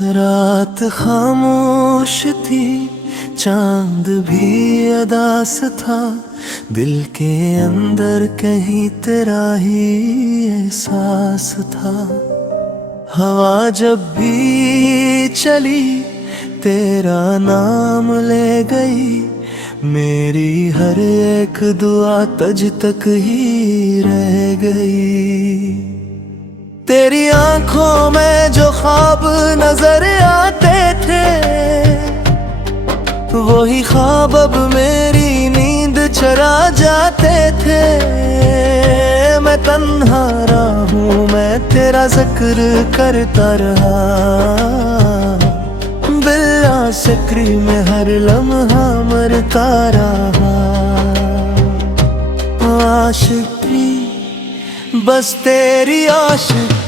रात खामोश थी, चांद भी अदास था। दिल के अंदर कहीं तेरा ही एहसास था। हवा जब भी चली तेरा नाम ले गई। मेरी हर एक दुआ तुझ तक ही रह गई। तेरी आंखों में जो ख्वाब नजर आते थे, वही ख्वाब अब मेरी नींद चरा जाते थे। मैं तन्हा रहा हूँ, मैं तेरा जिक्र करता रहा। बेआसक्री में हर लम्हा मरता रहा। आशिकी बस तेरी आशिकी,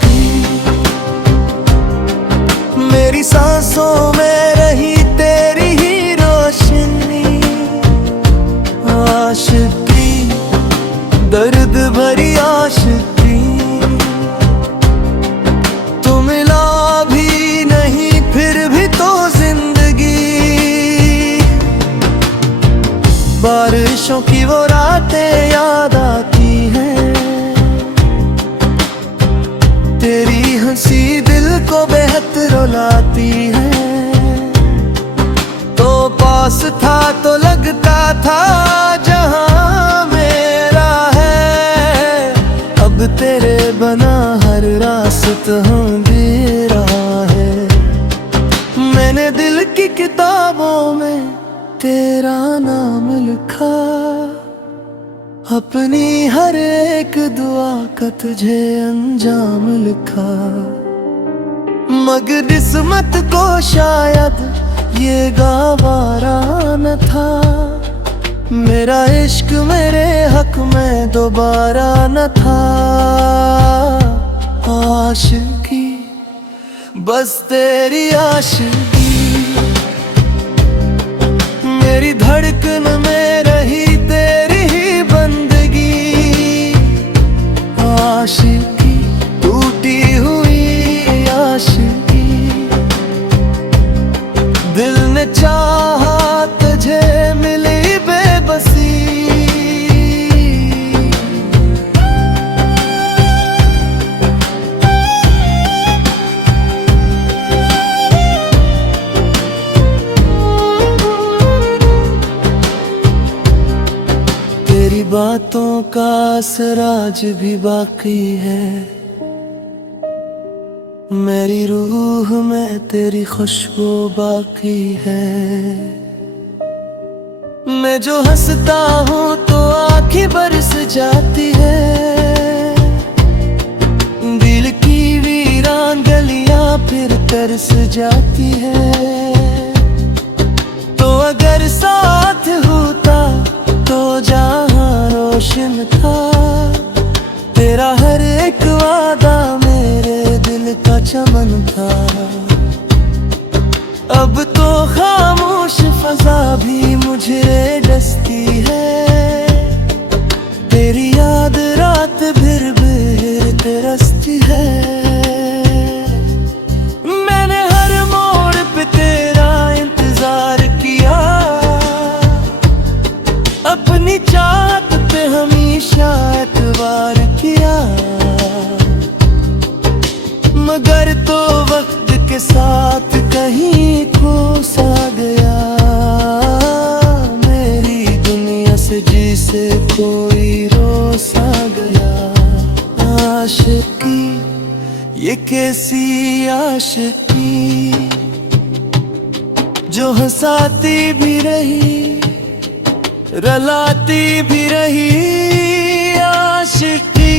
मेरी सांसों में रही तेरी ही रोशनी। आशिकी दर्द भरी आशिकी, तू मिला भी नहीं फिर भी तो जिंदगी। बारिशों की वो रातें याद आती हैं, तेरी हंसी दिल को बेहद रुलाती है। तो पास था तो लगता था जहां मेरा है। अब तेरे बना हर रास्ता अंधेरा है। मैंने दिल की किताबों में तेरा नाम लिखा, अपनी हर एक दुआ का तुझे अंजाम लिखा। मगर किस्मत को शायद ये गवारा न था। मेरा इश्क मेरे हक में दोबारा न था। आशिकी बस तेरी आशिकी, मेरी धड़कन में रही तेरी ही बंदगी। आशिकी टूटी हुई आशिकी, दिल ने चाहा तुझे मिली बेबसी। तेरी बातों का असर आज भी बाकी है। मेरी रूह में तेरी खुशबू बाकी है। मैं जो हंसता हूँ तो आँखें बरस जाती है। दिल की वीरान गलियां फिर तरस जाती है। तो अगर साथ होता तो जहां रोशन था। तेरा हर एक वादा मेरे दिल का चमन था। अब तो खामोश फजा भी मुझे डसती है। तेरी याद रात भर भर तरसती है। मैंने हर मोड़ पे तेरा इंतजार किया, अपनी चाहत पे हमेशा एतबार किया। मगर तो वक्त के साथ कहीं खो सा गया। मेरी दुनिया से जिसे कोई रोसा गया। आशिकी ये कैसी आशिकी, जो हंसाती भी रही रलाती भी रही। आशिकी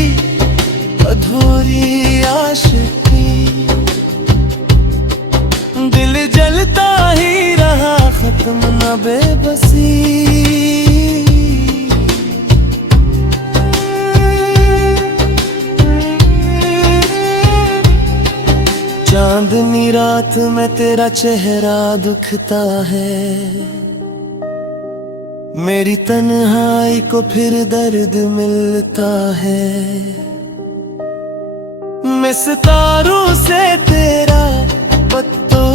अधूरी आशिकी, दिल जलता ही रहा खत्म न बेबसी। चांदनी रात में तेरा चेहरा दुखता है। मेरी तन्हाई को फिर दर्द मिलता है। मैं सितारों से तेरा पत्तों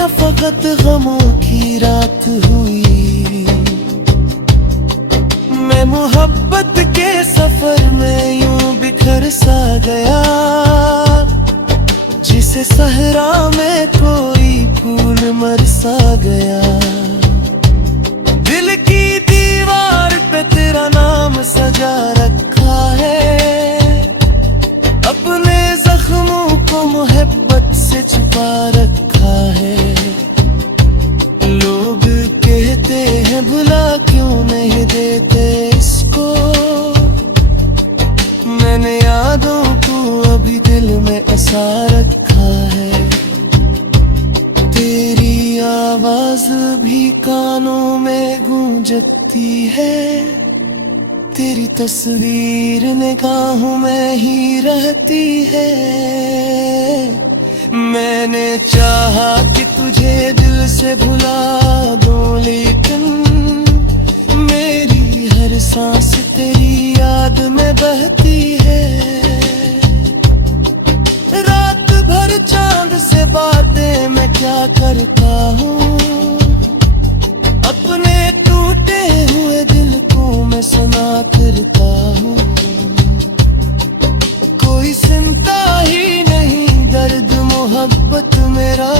या फकत गमों की रात हुई। मैं मोहब्बत के सफर में यूं बिखर सा गया, जिसे सहरा में कोई फूल मर सा गया। दिल की दीवार पे तेरा नाम सजा रखा है, अपने जख्मों को मोहब्बत से छुपा रखा है। लोग कहते हैं भुला क्यों नहीं देते इसको, मैंने यादों को अभी दिल में बसा रखा है। तेरी आवाज भी कानों में गूंजती है, तेरी तस्वीर निगाहों में ही रहती है। मैंने चाहा कि तुझे दिल से भुला दूं, लेकिन मेरी हर सांस तेरी याद में बहती है। रात भर चांद से बातें मैं क्या करता हूँ, अपने टूटे हुए दिल को मैं सुना करता हूँ। कोई सुनता ही नहीं दर्द मोहब्बत मेरा,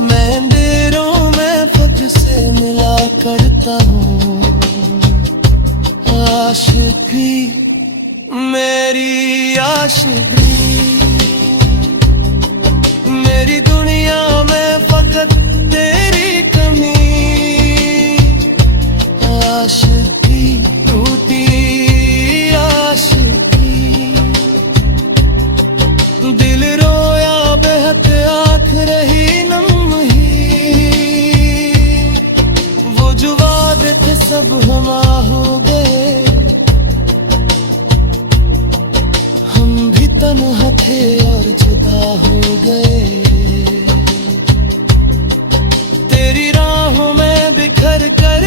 मैं अंधेरों में खुद से मिला करता हूँ। आशिकी मेरी आशिकी, मेरी दुनिया में फकत तेरी कमी। आशिकी टूटी आशिकी, दिल रोया बेहद आँख रही नम ही। वो जो वादे थे सब हमा हो गए, हम भी तन्हा थे और जुदा हो गए। तेरी राहों में बिखर कर